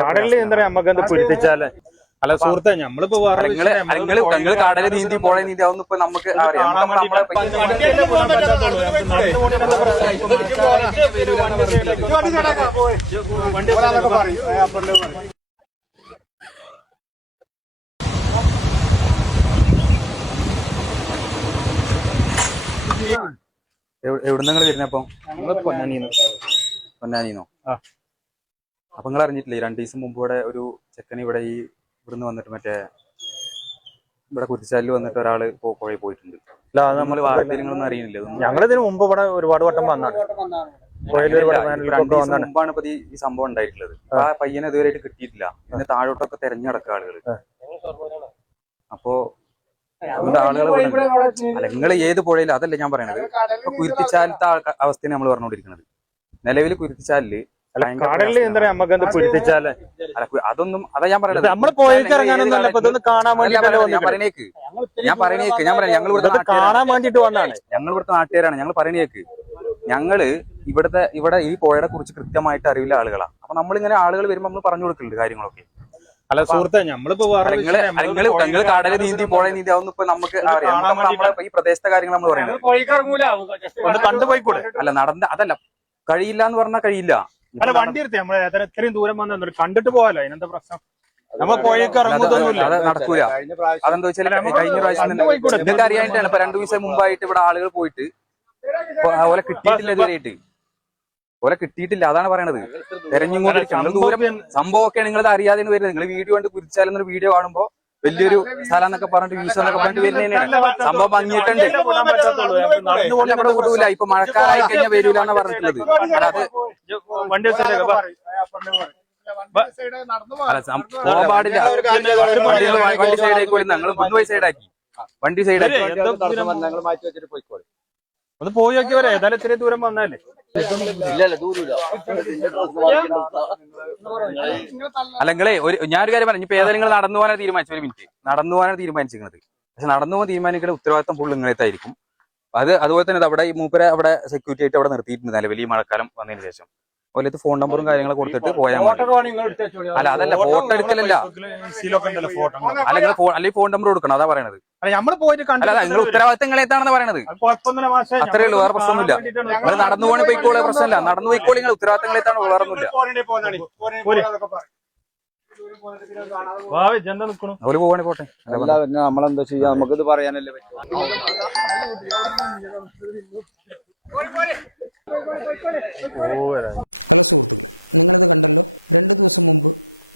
കടലിൽ എന്താ പറയാ നമ്മക്ക് പിടിച്ചാല് അല്ല സുഹൃത്തെ നമ്മളിപ്പോ നിങ്ങൾ കടല് നീന്തി പോളെ നീന്തി അതൊന്നും ഇപ്പൊ നമുക്ക് എവിടുന്ന് നിങ്ങൾ വരുന്നപ്പോ പൊന്നാനിന്നോ? അപ്പൊ നിങ്ങൾ അറിഞ്ഞിട്ടില്ലേ 2 ദിവസം മുമ്പ് ഇവിടെ ഒരു ചെക്കൻ ഇവിടെ ഇവിടുന്ന് വന്നിട്ട് മറ്റേ ഇവിടെ കുറ്റിച്ചാലിൽ വന്നിട്ട് ഒരാള് പുഴയിൽ പോയിട്ടുണ്ട്. നമ്മൾ വാർത്തകളൊന്നും അറിയുന്നില്ല. ഞങ്ങളിതിന് മുമ്പ് ഇവിടെ ഒരുപാട് വട്ടം വന്നാണ്. 2 ദിവസം മുമ്പാണ് ഇപ്പൊ ഈ സംഭവം ഉണ്ടായിട്ടുള്ളത്. ആ പയ്യനെ ഇതുവരെയായിട്ട് കിട്ടിയിട്ടില്ല. പിന്നെ താഴോട്ടൊക്കെ തെരഞ്ഞെടുക്കുക ആളുകൾ. അപ്പോ ആളുകൾ അല്ല നിങ്ങൾ ഏത് പുഴയിലും അതല്ല ഞാൻ പറയണത്. ഇപ്പൊ കുരുത്തിച്ചാലത്തെ അവസ്ഥയാണ് നമ്മൾ പറഞ്ഞുകൊണ്ടിരിക്കുന്നത്. നിലവിൽ കുരുത്തിച്ചാലില് കടലിൽ എന്താ പറയാ നമ്മക്ക് പിടിച്ചാല് അതൊന്നും അതാ ഞാൻ പറയുന്നത്. നമ്മള് പോയിട്ട് ഇറങ്ങാനൊന്നും കാണാൻ ഞങ്ങൾ വേണ്ടിട്ട് വന്നാണ്. ഞങ്ങൾ ഇവിടുത്തെ നാട്ടുകാരാണ്. ഞങ്ങൾ പറയണേക്ക് ഞങ്ങള് ഇവിടെ ഈ പുഴയെ കുറിച്ച് കൃത്യമായിട്ട് അറിവില്ല ആളുകളാണ്. അപ്പൊ നമ്മളിങ്ങനെ ആളുകൾ വരുമ്പോൾ നമ്മൾ പറഞ്ഞു കൊടുക്കുന്നുണ്ട് കാര്യങ്ങളൊക്കെ. അല്ല സുഹൃത്തെ നമ്മളിപ്പോ നിങ്ങൾ കടല് നീന്തി പുഴ നീന്തി അതൊന്നും ഇപ്പൊ നമുക്ക് ഈ പ്രദേശത്തെ കാര്യങ്ങൾ നമ്മൾ പറയുന്നത് കണ്ടുപോയിക്കൂടെ? അല്ല അതല്ല കഴിയില്ല എന്ന് പറഞ്ഞാൽ കഴിയില്ല. അല്ല വണ്ടി എടുത്തേ നമ്മള് എത്രയും ദൂരം വന്നു കണ്ടിട്ട് പോകാലോ. അതിനെന്താ പ്രശ്നം? നമ്മൾ പോയേക്ക് ഇറങ്ങുന്നൊന്നുമില്ല. അത് നടക്കൂല. അതെന്താ വെച്ചാൽ കഴിഞ്ഞ പ്രാവശ്യം നിങ്ങൾക്ക് അറിയാനായിട്ടാണ് ഇപ്പൊ 2 ദിവസം മുമ്പായിട്ട് ഇവിടെ ആളുകൾ പോയിട്ട് ഓലെ കിട്ടിയിട്ടില്ല. ഇതുവരെയായിട്ട് ഓലെ കിട്ടിയിട്ടില്ല. അതാണ് പറയണത്. തെരഞ്ഞുകൊണ്ടിരിക്കണം. ദൂരം സംഭവമൊക്കെ നിങ്ങളത് അറിയാതെ വരുന്നത്. നിങ്ങൾ വീഡിയോ കണ്ട് കുറിച്ചാലെന്നൊരു വീഡിയോ കാണുമ്പോ വലിയൊരു സ്ഥലം എന്നൊക്കെ പറഞ്ഞിട്ട് വ്യൂസ് എന്നൊക്കെ പറഞ്ഞിട്ട് വരുന്നതന്നെയാണ്. സംഭവം ഭംഗിയിട്ടുണ്ട്. നമ്മുടെ വിടൂല. ഇപ്പൊ മഴക്കാലായി കഴിഞ്ഞാൽ വരൂല എന്നാ പറഞ്ഞിട്ടുള്ളത്. അത് വണ്ടി പോകാൻ പാടില്ല. വണ്ടി സൈഡാക്കി ഞങ്ങൾ മുൻപോയി സൈഡാക്കി. വണ്ടി സൈഡാക്കി മാറ്റി വെച്ചിട്ട് പോയിക്കോളെ. ഒന്ന് പോയി നോക്കി വരാം. ഏതായാലും ഇത്രയും ദൂരം വന്നാലേ. അല്ല നിങ്ങളെ ഞാനൊരു കാര്യം പറഞ്ഞു. ഇപ്പൊ ഏതായാലും നിങ്ങൾ നടന്നു പോകാനാണ് തീരുമാനിച്ചു. ഒരു മിനിറ്റ് നടന്നു പോകാനാണ് തീരുമാനിച്ചിരിക്കുന്നത്. പക്ഷെ നടന്നു പോകാൻ തീരുമാനിക്കുന്ന ഉത്തരവാദിത്തം ഫുൾ നിങ്ങളെത്തായിരിക്കും. അതുപോലെ തന്നെ അവിടെ ഈ മൂപ്പരെ അവിടെ സെക്യൂരിറ്റി ആയിട്ട് അവിടെ നിർത്തിയിട്ടുണ്ട്. നിലവിൽ ഈ മഴക്കാലം വന്നതിന് ശേഷം ഓലത്ത് ഫോൺ നമ്പറും കാര്യങ്ങളും കൊടുത്തിട്ട് പോയാൽ മതി. അല്ല അതല്ല ഫോട്ടോ എടുക്കലല്ല. അല്ലെങ്കിൽ ഫോൺ നമ്പർ കൊടുക്കണം. അതാ പറയണത്. അല്ല നിങ്ങൾ ഉത്തരവാദിത്തം നിങ്ങളെത്താണെന്ന് പറയണത്. അത്രേ ഉള്ളൂ. വേറെ പ്രശ്നമൊന്നുമില്ല. നിങ്ങൾ നടന്നു പോകണേ പോയിക്കോളെ. പ്രശ്നമില്ല. നടന്നു പോയിക്കോളെ. നിങ്ങൾ ഉത്തരവാദിത്തം നിങ്ങളെത്താണ്. വേറെ ഒന്നുമില്ല. അവര് പോവാണെ പോട്ടെ. നമ്മളെന്താ ചെയ്യാ? നമുക്കിത് പറയാനല്ലേ പറ്റും. ഹലോ സുഹൃത്തുക്കളെ, നിങ്ങളിത് കണ്ടല്ലോ. 2 ദിവസം മുമ്പ്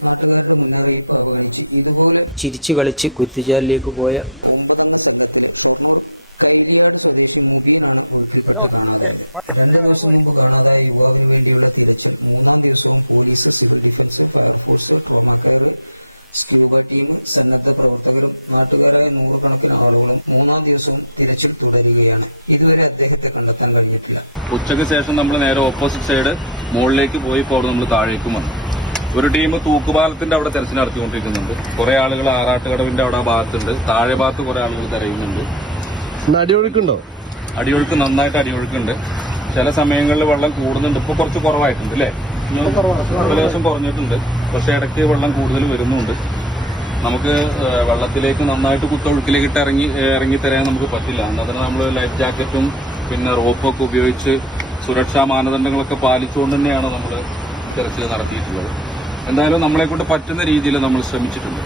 നാട്ടുകാരുടെ മുന്നറിയിപ്പ് അവഗണിച്ച് ഇതുപോലെ ചിരിച്ചു കളിച്ച് കുറ്റിച്ചാലിലേക്ക് പോയ 9 അംഗ സംഘത്തിലെ ഷൊർണൂർ കൈലിയാട് സ്വദേശി മുബീനാണ് ഒഴുക്കിൽപ്പെട്ട് കാണാതായത്. 2 ദിവസം മുമ്പ് കാണാതായ യുവാവിന് വേണ്ടിയുള്ള തിരച്ചിൽ 3-ാം ദിവസവും police, civil defence, fire force, trauma care, scuba team, സന്നദ്ധ പ്രവർത്തകരും നാട്ടുകാരായ 100 കണക്കിന് ആളുകളും 3-ാം ദിവസവും തിരച്ചിൽ തുടരുകയാണ്. ഇതുവരെ അദ്ദേഹത്തെ കണ്ടെത്താൻ കഴിഞ്ഞിട്ടില്ല. ഉച്ചയ്ക്ക് ശേഷം നമ്മൾ നേരെ ഓപ്പോസിറ്റ് സൈഡ് മുകളിലേക്ക് പോയി ഇപ്പോൾ നമ്മൾ താഴേക്കും വന്നു. ഒരു ടീം തൂക്കുപാലത്തിന്റെ അവിടെ തെരച്ചിൽ നടത്തിക്കൊണ്ടിരിക്കുന്നുണ്ട്. കുറെ ആളുകൾ ആറാട്ടുകടവിന്റെ അവിടെ ഭാഗത്തുണ്ട്. താഴെ ഭാഗത്ത് കുറെ ആളുകൾ തിരയുന്നുണ്ട്. അടിയൊഴുക്കുണ്ടോ? അടിയൊഴുക്ക് നന്നായിട്ട് അടിയൊഴുക്കുണ്ട്. ചില സമയങ്ങളിൽ വെള്ളം കൂടുന്നുണ്ട്. ഇപ്പൊ കുറച്ച് കുറവായിട്ടുണ്ട് അല്ലേ? ഏകദേശം കുറഞ്ഞിട്ടുണ്ട്. പക്ഷെ ഇടയ്ക്ക് വെള്ളം കൂടുതൽ വരുന്നുണ്ട്. നമുക്ക് വെള്ളത്തിലേക്ക് നന്നായിട്ട് കുത്തൊഴുക്കിലേക്ക് ഇറങ്ങി തരാൻ നമുക്ക് പറ്റില്ല. അതിന് നമ്മൾ ലൈഫ് ജാക്കറ്റും പിന്നെ റോപ്പൊക്കെ ഉപയോഗിച്ച് സുരക്ഷാ മാനദണ്ഡങ്ങളൊക്കെ പാലിച്ചുകൊണ്ട് തന്നെയാണ് നമ്മൾ തെരച്ചിൽ നടത്തിയിട്ടുള്ളത്. എന്തായാലും നമ്മളെ കൊണ്ട് പറ്റുന്ന രീതിയിൽ നമ്മൾ ശ്രമിച്ചിട്ടുണ്ട്.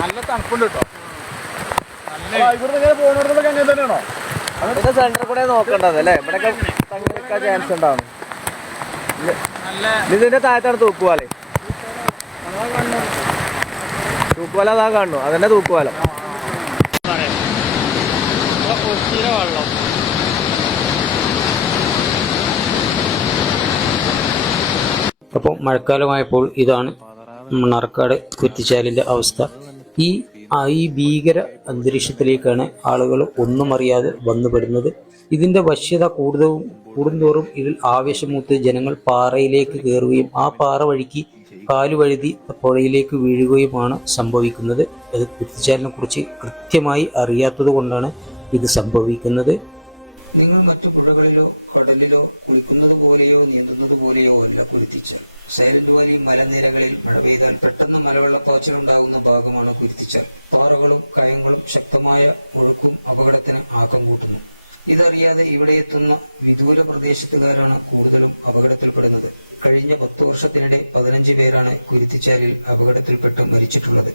നല്ല തണുപ്പുണ്ട് കേട്ടോ. സെന്റർ കൂടെ നോക്കേണ്ടത് അല്ലേ? ഇവിടെ ചാൻസ് ഉണ്ടാവും. ഇതിന്റെ താഴത്താണ് തൂക്കുപാലം. തൂക്കുപാലം അതാ കാണുന്നു. അതന്നെ തൂക്കുപാലം. അപ്പോൾ മഴക്കാലമായപ്പോൾ ഇതാണ് മണ്ണാർക്കാട് കുറ്റിച്ചാലിന്റെ അവസ്ഥ. ഈ ഭീകര അന്തരീക്ഷത്തിലേക്കാണ് ആളുകൾ ഒന്നും അറിയാതെ വന്നുപെടുന്നത്. ഇതിന്റെ വശ്യത കൂടുന്തോറും ഇതിൽ ആവേശമൂത്ത് ജനങ്ങൾ പാറയിലേക്ക് കയറുകയും ആ പാറ വഴിക്ക് കാലുവഴുതി പുഴയിലേക്ക് വീഴുകയുമാണ് സംഭവിക്കുന്നത്. അത് കുറ്റിച്ചാലിനെ കുറിച്ച് കൃത്യമായി അറിയാത്തത് കൊണ്ടാണ് ഇത് സംഭവിക്കുന്നത്. നിങ്ങൾ മറ്റു പുഴകളിലോ കടലിലോ കുളിക്കുന്നത് പോലെയോ നീന്തുന്നത് പോലെയോ അല്ല കുരുത്തിച്ചാൽ. സൈലന്റ് വാലി മലനിരകളിൽ മഴ പെയ്താൽ പെട്ടെന്ന് മലവെള്ളപ്പാച്ചിലുണ്ടാകുന്ന ഭാഗമാണ് കുരുത്തിച്ചാൽ. പാറകളും കയങ്ങളും ശക്തമായ ഒഴുക്കും അപകടത്തിന് ആക്കം കൂട്ടുന്നു. ഇതറിയാതെ ഇവിടെ എത്തുന്ന വിദൂര പ്രദേശത്തുകാരാണ് കൂടുതലും അപകടത്തിൽപ്പെടുന്നത്. കഴിഞ്ഞ 10 വർഷത്തിനിടെ 15 പേരാണ് കുരുത്തിച്ചാലിൽ അപകടത്തിൽപ്പെട്ട് മരിച്ചിട്ടുള്ളത്.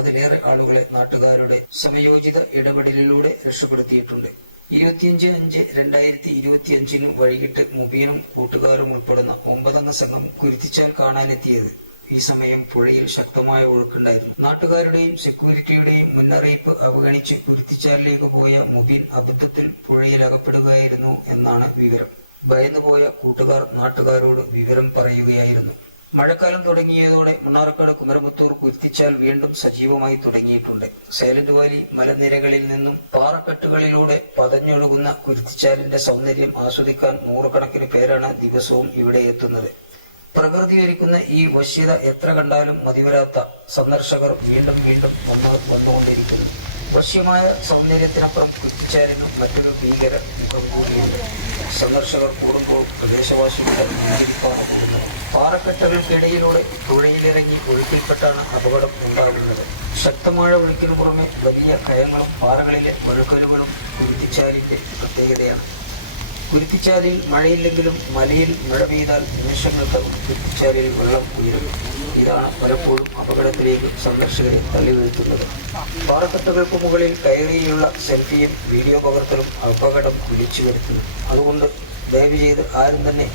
അതിലേറെ ആളുകളെ നാട്ടുകാരുടെ സമയോചിത ഇടപെടലിലൂടെ രക്ഷപ്പെടുത്തിയിട്ടുണ്ട്. 25/5/2025 വൈകിട്ട് മുബീനും കൂട്ടുകാരും ഉൾപ്പെടുന്ന 9 സംഘം കുരുത്തിച്ചാൽ കാണാനെത്തിയത്. ഈ സമയം പുഴയിൽ ശക്തമായ ഒഴുക്കുണ്ടായിരുന്നു. നാട്ടുകാരുടെയും സെക്യൂരിറ്റിയുടെയും മുന്നറിയിപ്പ് അവഗണിച്ച് കുരുത്തിച്ചാലിലേക്ക് പോയ മുബീൻ അബദ്ധത്തിൽ പുഴയിൽ അകപ്പെടുകയായിരുന്നു എന്നാണ് വിവരം. ഭയന്നുപോയ കൂട്ടുകാർ നാട്ടുകാരോട് വിവരം പറയുകയായിരുന്നു. മഴക്കാലം തുടങ്ങിയതോടെ മണ്ണാർക്കാട് കുമരമുത്തൂർ കുരുത്തിച്ചാൽ വീണ്ടും സജീവമായി തുടങ്ങിയിട്ടുണ്ട്. സൈലന്റ് വാലി മലനിരകളിൽ നിന്നും പാറക്കെട്ടുകളിലൂടെ പതഞ്ഞൊഴുകുന്ന കുരുത്തിച്ചാലിന്റെ സൗന്ദര്യം ആസ്വദിക്കാൻ നൂറുകണക്കിന് പേരാണ് ദിവസവും ഇവിടെ എത്തുന്നത്. പ്രകൃതിയൊരുക്കുന്ന ഈ വശ്യത എത്ര കണ്ടാലും മതിവരാത്ത സന്ദർശകർ വീണ്ടും വീണ്ടും വന്നുകൊണ്ടിരിക്കുന്നു. വശ്യമായ സൗന്ദര്യത്തിനപ്പുറം കുരുത്തിച്ചാലിന് മറ്റൊരു ഭീകര മുഖം കൂടിയുണ്ട്. സന്ദർശകർ കൂടുമ്പോൾ പ്രദേശവാസികളുടെ നെഞ്ചിരിപ്പാണ് കൂടുന്നത്. പാറക്കെട്ടുകൾക്കിടയിലൂടെ പുഴയിലിറങ്ങി ഒഴുക്കിൽപ്പെട്ടാണ് അപകടം ഉണ്ടാകുന്നത്. ശക്തമായ ഒഴുക്കിനു പുറമെ വലിയ കയങ്ങളും പാറകളിലെ വഴുക്കലുകളും കുരുത്തിച്ചാലിന്റെ പ്രത്യേകതയാണ്. കുരുത്തിച്ചാലിൽ മഴയില്ലെങ്കിലും മലയിൽ മഴ പെയ്താൽ നിമിഷങ്ങൾക്കകം കുരുത്തിച്ചാലിൽ വെള്ളം ഉയരും. ഇതാണ് പലപ്പോഴും അപകടത്തിലേക്ക് സന്ദർശകരെ തള്ളിവീഴ്ത്തുന്നത്. പാറക്കെട്ടുകൾക്ക് മുകളിൽ കയറിയുള്ള സെൽഫിയും വീഡിയോ പകർത്തലും അപകടം വിളിച്ചു വരുത്തുന്നു. അതുകൊണ്ട് ദയവ് ചെയ്ത് ആരും തന്നെ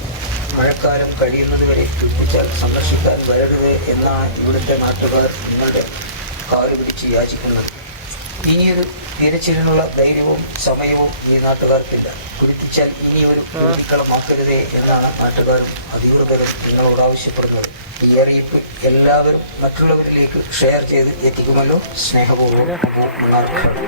മഴക്കാലം കഴിയുന്നതുവരെ കുരുത്തിച്ചാൽ സന്ദർശിക്കാൻ വരരുത് എന്നാണ് ഇവിടുത്തെ നാട്ടുകാർ നിങ്ങളുടെ കാല് പിടിച്ച് യാചിക്കുന്നത്. ഇനിയൊരു തിരച്ചിലിനുള്ള ധൈര്യവും സമയവും ഈ നാട്ടുകാർക്കില്ല. കുരുത്തിച്ചാൽ ഇനിയൊരു കുരുതിക്കളമാക്കരുതേ എന്നാണ് നാട്ടുകാരും അധികൃതരും നിങ്ങളോട് ആവശ്യപ്പെടുന്നത്. ഈ അറിയിപ്പ് എല്ലാവരും മറ്റുള്ളവരിലേക്ക് ഷെയർ ചെയ്ത് എത്തിക്കുമല്ലോ. സ്നേഹപൂർവ്വം അബു മണ്ണാർക്കാട്.